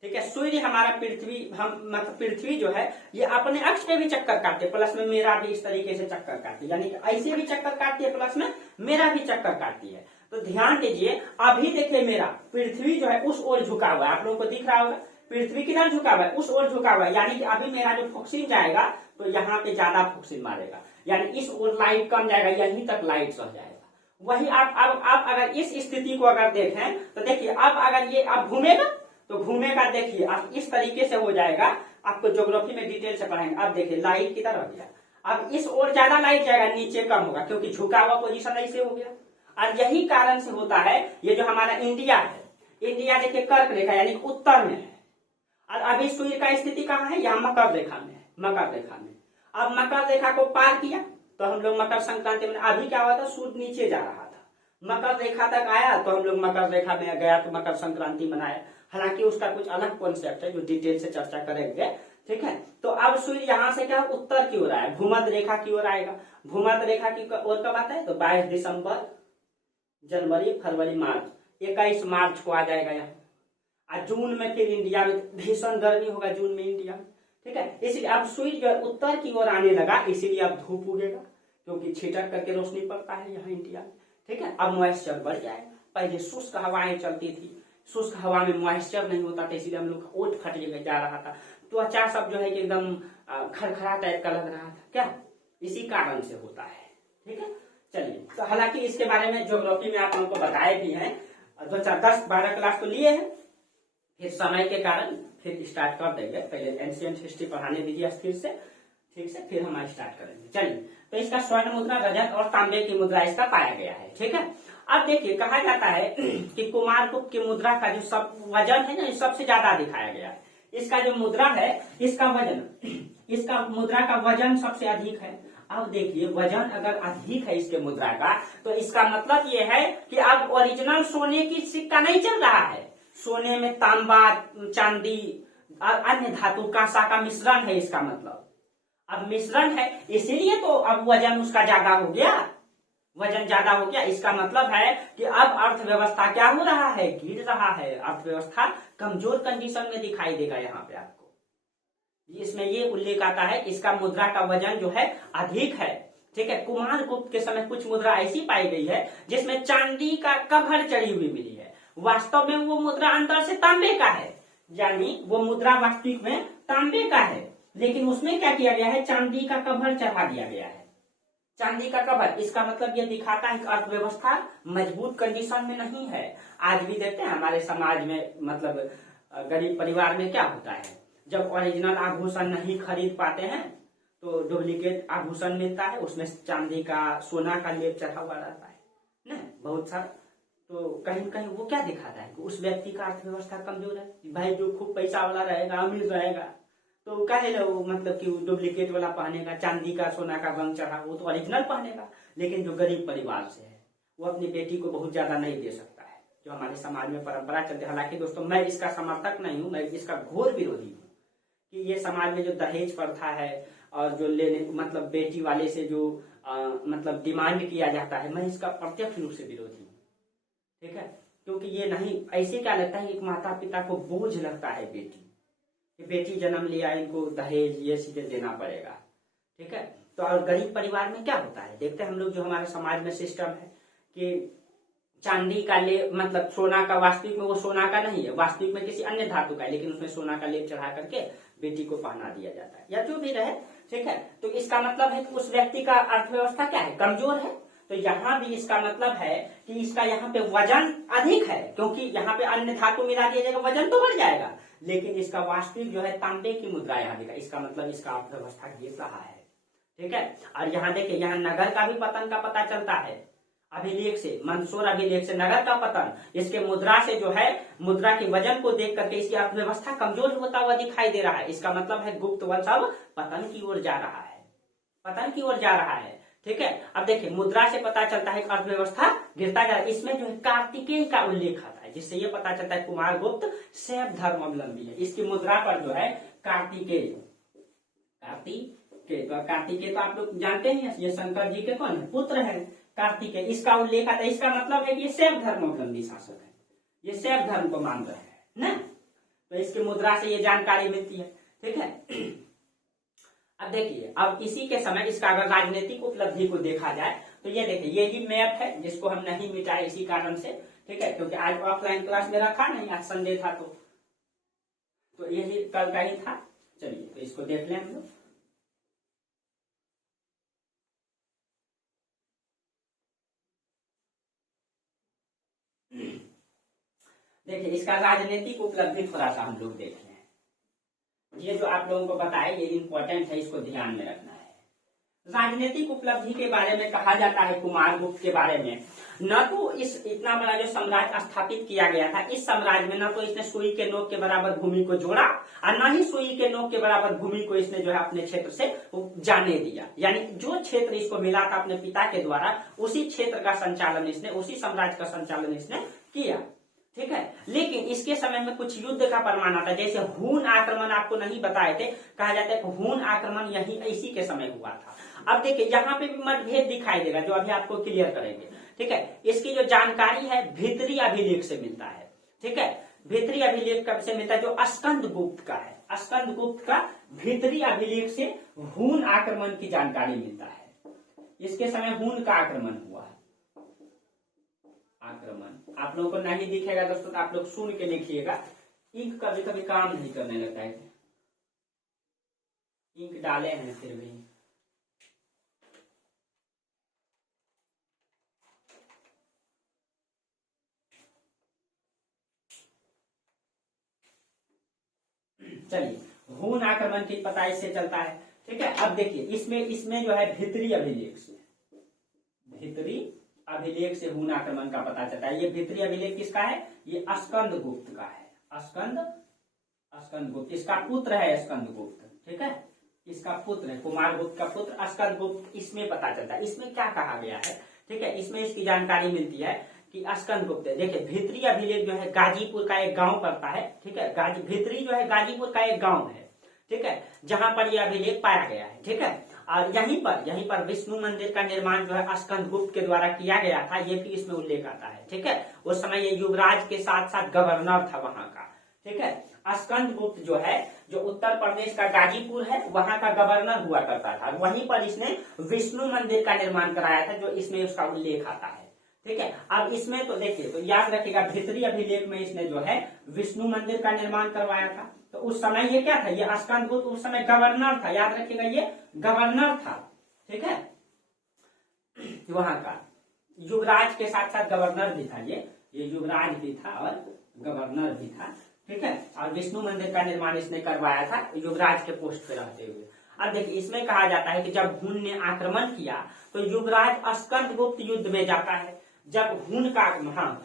ठीक है, सूर्य हमारा पृथ्वी, हम मतलब पृथ्वी जो है ये अपने अक्ष पे भी चक्कर काटते, प्लस में मेरा भी इस तरीके से चक्कर काटती है, यानी कि ऐसे भी चक्कर काटती है, प्लस में मेरा भी चक्कर काटती है। तो ध्यान दीजिए, अभी देखिए मेरा पृथ्वी जो है उस ओर झुका हुआ है, आप लोगों को दिख रहा होगा पृथ्वी किधर झुका हुआ है, उस ओर झुका हुआ है, यानी कि अभी मेरा जो फोकसिंग जाएगा तो यहाँ पे ज्यादा फोकसिंग मारेगा, यानी इस ओर लाइट कम जाएगा, यहीं तक लाइट रह जाएगा। वही आप अगर इस स्थिति को अगर देखें तो देखिए, अब अगर ये अब घूमेगा तो घूमेगा, देखिए अब इस तरीके से हो जाएगा, आपको ज्योग्राफी में डिटेल से पढ़ाएंगे। अब देखिए लाइट किधर रह गया, अब इस ओर ज्यादा लाइट जाएगा, नीचे कम होगा, क्योंकि झुका हुआ पोजीशन ऐसे हो गया। और यही कारण से होता है, ये जो हमारा इंडिया है, इंडिया देखिए कर्क रेखा यानी उत्तर में है, और अभी सूर्य का स्थिति कहाँ है, यहाँ मकर रेखा में है, मकर रेखा में। अब मकर रेखा को पार किया तो हम लोग मकर संक्रांति में, अभी क्या हुआ था, सूर्य नीचे जा रहा था, मकर रेखा तक आया तो हम लोग मकर रेखा में गया तो मकर संक्रांति मनाया। हालांकि उसका कुछ अलग कॉन्सेप्ट है जो डिटेल से चर्चा करेंगे, ठीक है। तो अब सूर्य यहाँ से क्या उत्तर की ओर आया, भूमध्य रेखा की ओर आएगा। भूमध्य रेखा की ओर कब आता है, तो 22 दिसंबर, जनवरी, फरवरी, मार्च, 21 मार्च को आ जाएगा यहाँ। और जून में फिर इंडिया में भीषण गर्मी होगा, जून में इंडिया में, ठीक है। इसलिए अब सूर्य उत्तर की ओर आने लगा, इसीलिए अब धूप उगेगा, क्योंकि छिटक करके रोशनी पड़ता है यहाँ इंडिया में, ठीक है। अब मॉइस्चर बढ़ जाएगा, पहले शुष्क हवाएं चलती थी, शुष्क हवा में मॉइस्चर नहीं होता था, इसलिए हम लोग का ओठ फट जा रहा था, त्वचा सब जो है कि एकदम खरखरा टाइप का लग रहा था, क्या इसी कारण से होता है, ठीक है। चलिए, तो हालांकि इसके बारे में ज्योग्राफी में आप लोगों को बताए भी हैं, 10-12 क्लास तो लिए हैं, फिर समय के कारण फिर स्टार्ट कर देंगे, पहले एंशिएंट हिस्ट्री पढ़ाने दीजिए स्थिर से, ठीक से, फिर हम स्टार्ट करेंगे। चलिए, तो इसका स्वर्ण मुद्रा, रजत और तांबे की मुद्रा इसका पाया गया है, ठीक है। अब देखिए, कहा जाता है कि कुमारगुप्त की मुद्रा का जो सब वजन है ना, सबसे ज्यादा दिखाया गया है। इसका जो मुद्रा है, इसका वजन, इसका मुद्रा का वजन सबसे अधिक है। अब देखिए, वजन अगर अधिक है इसके मुद्रा का, तो इसका मतलब ये है कि अब ओरिजिनल सोने की सिक्का नहीं चल रहा है, सोने में तांबा, चांदी और अन्य धातु कांसा का मिश्रण है, इसका मतलब अब मिश्रण है, इसीलिए तो अब वजन उसका ज्यादा हो गया, वजन ज्यादा हो गया। इसका मतलब है कि अब अर्थव्यवस्था क्या हो रहा है, गिर रहा है, अर्थव्यवस्था कमजोर कंडीशन में दिखाई देगा यहाँ पे आपको। इसमें ये उल्लेख आता है, इसका मुद्रा का वजन जो है अधिक है, ठीक है। कुमारगुप्त के समय कुछ मुद्रा ऐसी पाई गई है जिसमें चांदी का कवर चढ़ी हुई मिली है, वास्तव में वो मुद्रा अंदर से तांबे का है, यानी वो मुद्रा वास्तविक में तांबे का है, लेकिन उसमें क्या किया गया है, चांदी का कवर चढ़ा दिया गया है, चांदी का कवर। इसका मतलब ये दिखाता है कि अर्थव्यवस्था मजबूत कंडीशन में नहीं है। आज भी देखते हैं हमारे समाज में, मतलब गरीब परिवार में क्या होता है, जब ओरिजिनल आभूषण नहीं खरीद पाते हैं तो डुप्लीकेट आभूषण मिलता है, उसमें चांदी का, सोना का लेप चढ़ा हुआ रहता है ना, बहुत सारा। तो कहीं कहीं वो क्या दिखाता है कि उस व्यक्ति का अर्थव्यवस्था कमजोर है। भाई जो खूब पैसा वाला रहेगा, अमीर रहेगा, तो काहे लो, मतलब कि डुप्लीकेट वाला पहनेगा, चांदी का, सोना का रंग चढ़ा, वो तो ओरिजिनल पहनेगा। लेकिन जो गरीब परिवार से है वो अपनी बेटी को बहुत ज्यादा नहीं दे सकता है, जो हमारे समाज में परंपरा चलती है। हालांकि दोस्तों, मैं इसका समर्थक नहीं हूँ, मैं इसका घोर विरोधी हूँ कि ये समाज में जो दहेज प्रथा है और जो लेने, मतलब बेटी वाले से जो मतलब डिमांड किया जाता है, मैं इसका प्रत्यक्ष रूप से विरोधी हूँ, ठीक है। क्योंकि ये नहीं, ऐसे क्या लगता है, एक माता पिता को बोझ लगता है बेटी जन्म लिया, इनको दहेज ये चीजें देना पड़ेगा, ठीक है। तो और गरीब परिवार में क्या होता है, देखते हैं हम लोग, जो हमारे समाज में सिस्टम है कि चांदी का लेप, मतलब सोना का, वास्तविक में वो सोना का नहीं है, वास्तविक में किसी अन्य धातु का है, लेकिन उसमें सोना का लेप चढ़ा करके बेटी को पहना दिया जाता है, या जो भी रहे, ठीक है। तो इसका मतलब है कि उस व्यक्ति का अर्थव्यवस्था क्या है, कमजोर है। तो यहाँ भी इसका मतलब है कि इसका यहाँ पे वजन अधिक है, क्योंकि यहाँ पे अन्य धातु मिला दिया जाएगा, वजन तो बढ़ जाएगा, लेकिन इसका वास्तविक जो है तांबे की मुद्रा यहाँ दिखा, इसका मतलब इसका अर्थव्यवस्था गिर रहा है, ठीक है। और यहाँ देखिए, यहाँ नगर का भी पतन का पता चलता है, अभिलेख से, मंदसौर अभिलेख से नगर का पतन, इसके मुद्रा से जो है, मुद्रा के वजन को देख करके इसकी अर्थव्यवस्था कमजोर होता हुआ दिखाई दे रहा है। इसका मतलब है गुप्त वंश अब पतन की ओर जा रहा है, पतन की ओर जा रहा है, ठीक है। अब देखिए, मुद्रा से पता चलता है अर्थव्यवस्था गिरता जा रहा है। इसमें जो है कार्तिकेय का उल्लेख आता है, जिससे ये पता चलता है कुमारगुप्त शैव धर्म अवलंबी है। इसकी मुद्रा पर जो है कार्तिकेय, तो कार्तिकेय तो आप लोग जानते हैं, ये शंकर जी के कौन है, पुत्र है कार्तिकेय, इसका उल्लेख आता है। इसका मतलब है कि ये शैव धर्म अवलंबी शासक है, ये शैव धर्म को मान रहे हैं ना, तो इसकी मुद्रा से ये जानकारी मिलती है, ठीक है। अब देखिए, अब इसी के समय इसका अगर राजनीतिक उपलब्धि को देखा जाए तो ये देखिए यही मैप है जिसको हम नहीं मिटाए इसी कारण से, ठीक है, क्योंकि आज ऑफलाइन क्लास मेरा था नहीं, आज संडे था, तो यही कल का ही था। चलिए तो इसको देख लें हम लोग। देखिए इसका राजनीतिक उपलब्धि थोड़ा सा हम लोग देख लें। ये जो आप लोगों को बताया ये इंपॉर्टेंट है, इसको ध्यान में रखना है। राजनीतिक उपलब्धि के बारे में कहा जाता है कुमार गुप्त के बारे में, न तो इस इतना बड़ा जो साम्राज्य स्थापित किया गया था, इस साम्राज्य में न तो इसने सुई के नोक के बराबर भूमि को जोड़ा और न ही सुई के नोक के बराबर भूमि को इसने जो है अपने क्षेत्र से जाने दिया। यानी जो क्षेत्र इसको मिला था अपने पिता के द्वारा, उसी क्षेत्र का संचालन इसने, उसी साम्राज्य का संचालन इसने किया, ठीक है। लेकिन इसके समय में कुछ युद्ध का प्रमाण आता है, जैसे हून आक्रमण आपको नहीं बताए थे, कहा जाता है हून आक्रमण यही इसी के समय हुआ था। अब देखिए यहाँ पे भी मतभेद दिखाई देगा जो अभी आपको क्लियर करेंगे, ठीक है। इसकी जो जानकारी है भीतरी अभिलेख से मिलता है, ठीक है, भीतरी अभिलेख कब से मिलता है, जो स्कंद गुप्त का है, स्कंद गुप्त का भीतरी अभिलेख से हून आक्रमण की जानकारी मिलता है। इसके समय हून का आक्रमण हुआ है। आक्रमण आप लोगों को नहीं दिखेगा दोस्तों, तो आप लोग सुन के लिखिएगा। इंक कभी कभी काम नहीं करने लगता है, इंक डाले हैं फिर भी। चलिए हून आक्रमण की पता इससे चलता है, ठीक है। अब देखिए इसमें जो है भीतरी अभिलेख से, भीतरी अभिलेख से हून आक्रमण का पता चलता है। ये भीतरी अभिलेख किसका है, ये स्कंद गुप्त का है, स्कंद गुप्त, इसका पुत्र है स्कंद गुप्त, ठीक है, इसका पुत्र है, कुमार गुप्त का पुत्र स्कंद गुप्त। इसमें पता चलता है, इसमें क्या कहा गया है, ठीक है, इसमें इसकी जानकारी मिलती है कि स्कंद गुप्त है। देखिए भीतरी अभिलेख जो है गाजीपुर का एक गांव पड़ता है, ठीक है, भीतरी जो है गाजीपुर का एक गांव है, ठीक है, जहां पर यह अभिलेख पाया गया है, ठीक है। और यहीं पर विष्णु मंदिर का निर्माण जो है स्कंद गुप्त के द्वारा किया गया था, ये भी इसमें उल्लेख आता है, ठीक है। उस समय ये युवराज के साथ साथ गवर्नर था वहां का, ठीक है। स्कंद गुप्त जो है, जो उत्तर प्रदेश का गाजीपुर है वहां का गवर्नर हुआ करता था, वहीं पर इसने विष्णु मंदिर का निर्माण कराया था, जो इसमें उसका उल्लेख आता है, ठीक है। अब इसमें तो देखिए, तो याद रखिएगा भीतरी अभिलेख में इसने जो है विष्णु मंदिर का निर्माण करवाया था। तो उस समय ये क्या था, ये स्कंद गुप्त उस समय गवर्नर था, याद रखिएगा ये गवर्नर था, ठीक है, वहां का युवराज के साथ साथ गवर्नर भी था, ये युवराज भी था और गवर्नर भी था, ठीक है। और विष्णु मंदिर का निर्माण इसने करवाया था युवराज के पोस्ट पे रहते हुए। अब देखिए इसमें कहा जाता है कि जब हून ने आक्रमण किया तो युवराज स्कंद गुप्त युद्ध में जाता है। जब हून का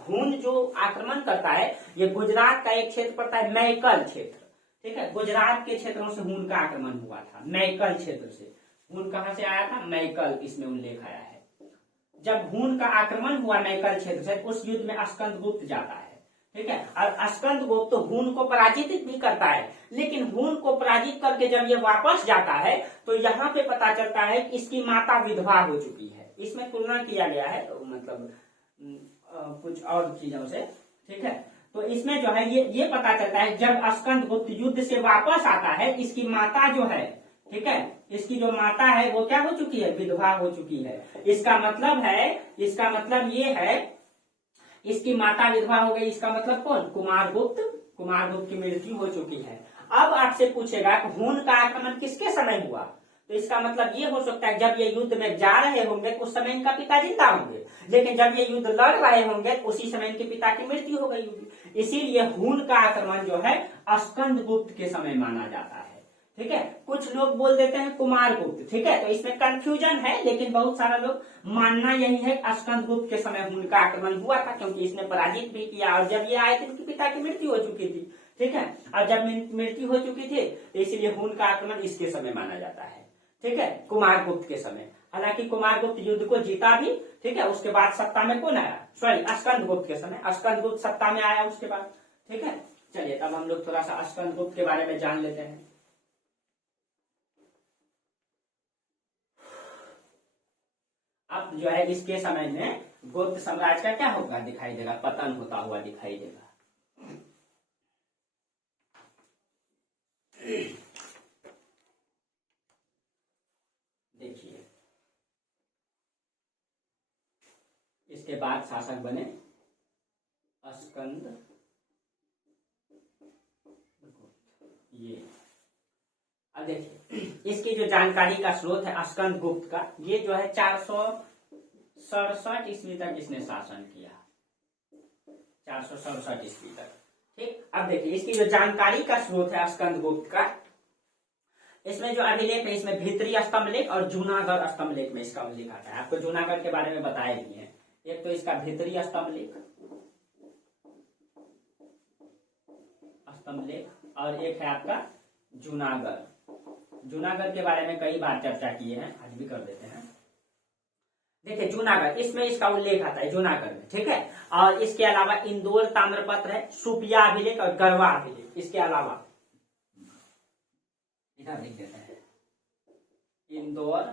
हून जो आक्रमण करता है, ये गुजरात का एक क्षेत्र पड़ता है मैकल क्षेत्र, ठीक है, गुजरात के क्षेत्रों से हून का आक्रमण हुआ था, मैकल क्षेत्र से। हून कहां से आया था, मैकल, इसमें उल्लेख आया है। जब हून का आक्रमण हुआ मैकल क्षेत्र से, उस युद्ध में स्कंद गुप्त जाता है, ठीक है। और स्कंद गुप्त तो हून को पराजित भी करता है, लेकिन हून को पराजित करके जब ये वापस जाता है तो यहाँ पे पता चलता है कि इसकी माता विधवा हो चुकी है। इसमें तुलना किया गया है, तो मतलब कुछ और चीजों से, ठीक है। तो इसमें जो है ये पता चलता है जब स्कंद गुप्त युद्ध से वापस आता है, इसकी माता जो है, ठीक है, इसकी जो माता है वो क्या हो चुकी है, विधवा हो चुकी है। इसका मतलब ये है इसकी माता विधवा हो गई, इसका मतलब कौन, कुमार गुप्त की मृत्यु हो चुकी है। अब आपसे पूछेगा हून का आक्रमण किसके समय हुआ, तो इसका मतलब ये हो सकता है जब ये युद्ध में जा रहे होंगे उस समय इनका पिता जिंदा होंगे, लेकिन जब ये युद्ध लड़ रहे होंगे उसी समय इनके पिता की मृत्यु हो गई होगी। इसीलिए हून का आक्रमण जो है स्कंद गुप्त के समय माना जाता है, ठीक है। कुछ लोग बोल देते हैं कुमार गुप्त, ठीक है, तो इसमें कंफ्यूजन है, लेकिन बहुत सारा लोग मानना यही है स्कंद गुप्त के समय हून का आक्रमण हुआ था, क्योंकि इसने पराजित भी किया और जब ये आए थे इनके पिता की मृत्यु हो चुकी थी, ठीक है। और जब मृत्यु हो चुकी थी तो इसलिए हून का आक्रमण इसके समय माना जाता है, ठीक है, कुमार गुप्त के समय। हालांकि कुमार गुप्त युद्ध को जीता भी, ठीक है, उसके बाद सत्ता में कौन आया, सॉरी स्कंद गुप्त के समय स्कंद गुप्त सत्ता में आया उसके बाद, ठीक है। चलिए तब हम लोग थोड़ा सा स्कंद गुप्त के बारे में जान लेते हैं। अब जो है इसके समय में गुप्त साम्राज्य का क्या होगा, दिखाई देगा, पतन होता हुआ दिखाई देगा। देखिए इसके बाद शासक बने स्कंद। ये अब देखिए इसकी जो जानकारी का स्रोत है स्कंद गुप्त का, ये जो है 467 ईस्वी तक इसने शासन किया, 467 ईस्वी तक। ठीक, अब देखिए इसकी जो जानकारी का स्रोत है स्कंद गुप्त का, इसमें जो अभिलेख है इसमें भीतरी स्तंभ लेख और जूनागढ़ स्तंभ लेख में इसका उल्लेख आता है। आपको जूनागढ़ के बारे में बताया ही है। एक तो इसका भीतरी स्तंभ लेख और एक है आपका जूनागढ़। जूनागढ़ के बारे में कई बार चर्चा किए हैं, आज भी कर देते हैं। देखिए जूनागढ़, इसमें इसका उल्लेख आता है जूनागढ़ में, ठीक है। और इसके अलावा इंदौर ताम्रपत्र है, सुपिया अभिलेख और गढ़वा अभिलेख। इसके अलावा इधर लिख देते हैं इंदौर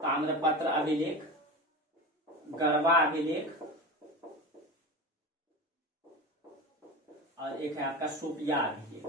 ताम्रपत्र अभिलेख, गढ़वा अभिलेख और एक है आपका सुपिया अभिलेख।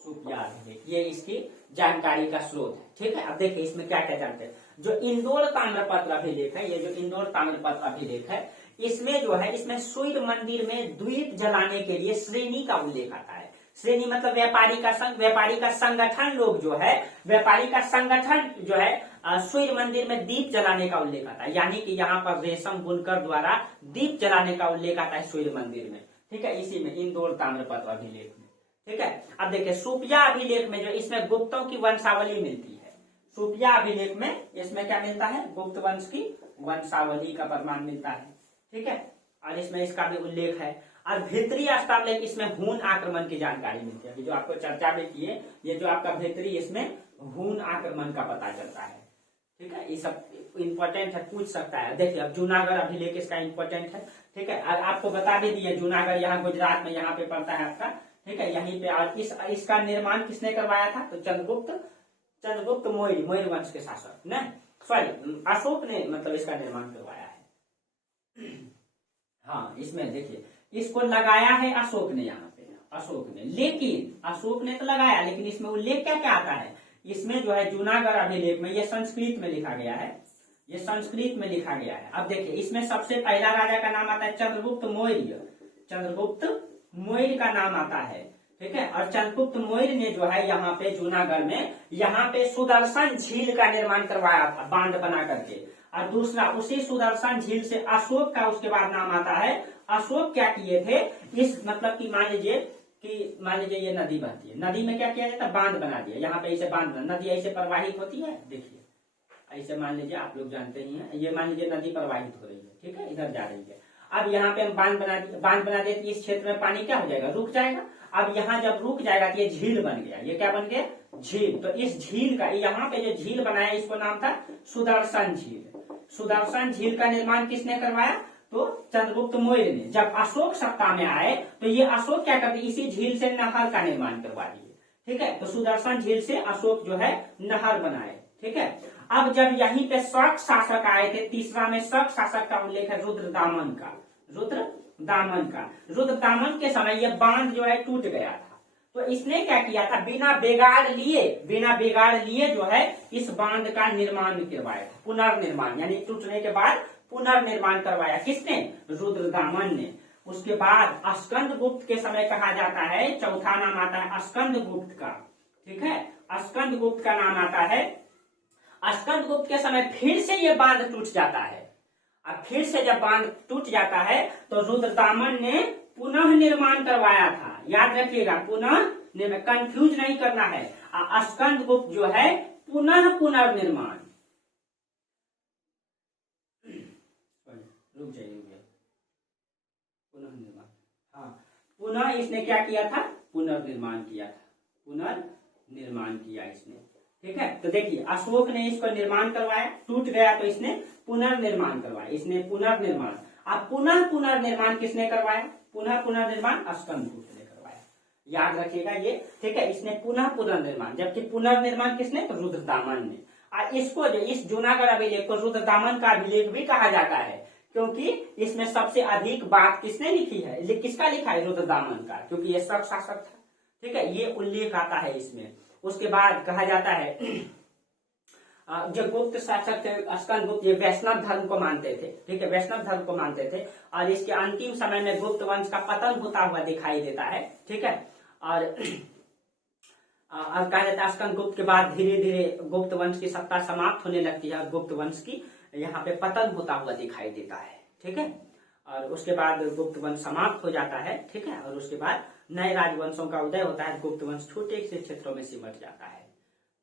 सुपिया अभिलेख ये इसकी जानकारी का स्रोत है, ठीक है। अब देखिए इसमें क्या क्या जानते हैं। जो इंदौर ताम्रपत्र अभिलेख है, ये जो इंदौर ताम्रपत्र अभिलेख है, इसमें जो है इसमें सूर्य मंदिर में द्वीप जलाने के लिए श्रेणी का उल्लेख आता है। श्रेणी मतलब व्यापारी का संघ, व्यापारी का संगठन लोग जो है, व्यापारी का संगठन जो है सूर्य मंदिर में दीप जलाने का उल्लेख आता है। यानी कि यहाँ पर रेशम बुनकर द्वारा दीप जलाने का उल्लेख आता है सूर्य मंदिर में, ठीक है। इसी में इंदौर ताम्रपत्र अभिलेख में, ठीक है। अब देखिए सुपिया अभिलेख में जो इसमें गुप्तों की वंशावली मिलती है। सुपिया अभिलेख में इसमें क्या मिलता है, गुप्त वंश की वंशावली का प्रमाण मिलता है, ठीक है। और इसमें इसका भी उल्लेख है। और भीतरी स्तंभ लेख इसमें हून आक्रमण की जानकारी मिलती है। जो आपको चर्चा में किए, ये जो आपका भीतरी, इसमें हून आक्रमण का पता चलता है, ठीक है। ये सब इंपॉर्टेंट है, पूछ सकता है। देखिए अब जूनागढ़ अभिलेख इसका इंपॉर्टेंट है, ठीक है। और आपको बता भी दिए जूनागढ़ यहाँ गुजरात में यहाँ पे पड़ता है आपका, ठीक है। यहीं पे और इसका निर्माण किसने करवाया था, तो चंद्रगुप्त मौर्य वंश के शासक ने, सॉरी अशोक ने मतलब इसका निर्माण करवाया है। हाँ इसमें देखिए इसको लगाया है अशोक ने, यहाँ पे अशोक ने, लेकिन अशोक ने तो लगाया, लेकिन इसमें उल्लेख क्या क्या आता है। इसमें जो है जूनागढ़ अभिलेख में ये संस्कृत में लिखा गया है, ये संस्कृत में लिखा गया है। अब देखिए इसमें सबसे पहला राजा का नाम आता है चंद्रगुप्त मौर्य, चंद्रगुप्त मौर्य का नाम आता है, ठीक है। और चंद्रगुप्त मौर्य ने जो है यहाँ पे जूनागढ़ में यहाँ पे सुदर्शन झील का निर्माण करवाया था, बांध बना करके। और दूसरा उसी सुदर्शन झील से अशोक का उसके बाद नाम आता है। अशोक क्या किए थे, इस मतलब कि मान लीजिए ये नदी बहती है, नदी में क्या किया जाता है, बांध बना दिया। यहाँ पे ऐसे बांध, नदी ऐसे प्रवाहित होती है, देखिए ऐसे मान लीजिए, आप लोग जानते ही हैं, ये मान लीजिए नदी प्रवाहित हो रही है, ठीक है, इधर जा रही है। अब यहाँ पे हम बांध बना दिए तो इस क्षेत्र में पानी क्या हो जाएगा, रुक जाएगा। अब यहाँ जब रुक जाएगा तो ये झील बन गया। ये क्या बन गया, झील। तो इस झील का, यहाँ पे जो झील बनाया इसको नाम था सुदर्शन झील। सुदर्शन झील का निर्माण किसने करवाया, तो चंद्रगुप्त मौर्य ने। जब अशोक सत्ता में आए तो ये अशोक क्या करते, इसी झील से नहर का निर्माण करवा दिए, ठीक है। तो सुदर्शन झील से अशोक जो है नहर बनाए, ठीक है। अब जब यहीं पे शक शासक आए थे, तीसरा में शक शासक का उल्लेख है रुद्रदामन का, रुद्रदामन के समय यह बांध जो है टूट गया था। तो इसने क्या किया था, बिना बिगाड़ लिए जो है इस बांध का निर्माण करवाया था, पुनर्निर्माण, यानी टूटने के बाद पुनर्निर्माण करवाया। किसने, रुद्रदामन ने। उसके बाद स्कंद गुप्त के समय कहा जाता है, चौथा नाम आता है स्कंद गुप्त का, ठीक है। स्कंद गुप्त का नाम आता है। स्कंद गुप्त के समय फिर से ये बांध टूट जाता है। अब फिर से जब बांध टूट जाता है तो रुद्रदामन ने पुनः निर्माण करवाया था। याद रखिएगा, पुनः, कंफ्यूज नहीं करना है। स्कंद गुप्त जो है पुनर्निर्माण, रुक जाइए, पुनर्निर्माण, हाँ, पुनः इसने क्या किया था, पुनर्निर्माण किया इसने, ठीक है। तो देखिए अशोक ने इसको निर्माण करवाया, टूट गया तो इसने पुनर्निर्माण करवाया, इसने पुनर्निर्माण। अब पुनर्निर्माण किसने करवाया, पुनर्निर्माण स्कंदगुप्त ने करवाया। याद रखिएगा ये, ठीक है। इसने पुनर्निर्माण, जबकि पुनर्निर्माण किसने, तो रुद्रदामन ने। और इसको जो इस जूनागढ़ अभिलेख को रुद्रदामन का अभिलेख भी कहा जाता है, क्योंकि इसमें सबसे अधिक बात किसने लिखी है, किसका लिखा है, रुद्रदामन का, क्योंकि ये शक शासक था, ठीक है। ये उल्लेख आता है इसमें। उसके बाद कहा जाता है जो गुप्त शासक थे स्कंदगुप्त, ये वैष्णव धर्म को मानते थे, ठीक है, वैष्णव धर्म को मानते थे। और इसके अंतिम समय में गुप्त वंश का पतन होता हुआ दिखाई देता है, ठीक है। और कहा जाता है स्कंदगुप्त के बाद धीरे धीरे गुप्त वंश की सत्ता समाप्त होने लगती है और गुप्त वंश की यहाँ पे पतन होता हुआ दिखाई देता है, ठीक है। और उसके बाद गुप्त वंश समाप्त हो जाता है, ठीक है। और उसके बाद नए राजवंशों का उदय होता है, गुप्त वंश छोटे से क्षेत्रों में सिमट जाता है।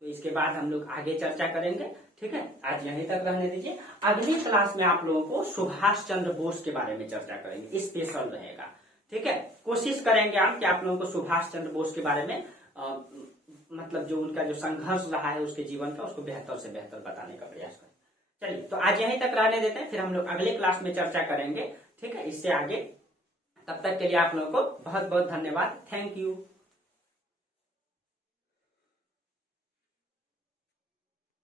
तो इसके बाद हम लोग आगे चर्चा करेंगे, ठीक है। आज यहीं तक रहने दीजिए। अगली क्लास में आप लोगों को सुभाष चंद्र बोस के बारे में चर्चा करेंगे, स्पेशल रहेगा, ठीक है। कोशिश करेंगे हम कि आप लोगों को सुभाष चंद्र बोस के बारे में मतलब जो उनका जो संघर्ष रहा है उसके जीवन का, उसको बेहतर से बेहतर बताने का प्रयास करें। चलिए, तो आज यहीं तक रहने देते हैं, फिर हम लोग अगले क्लास में चर्चा करेंगे, ठीक है, इससे आगे। तब तक के लिए आप लोगों को बहुत बहुत धन्यवाद। Thank you.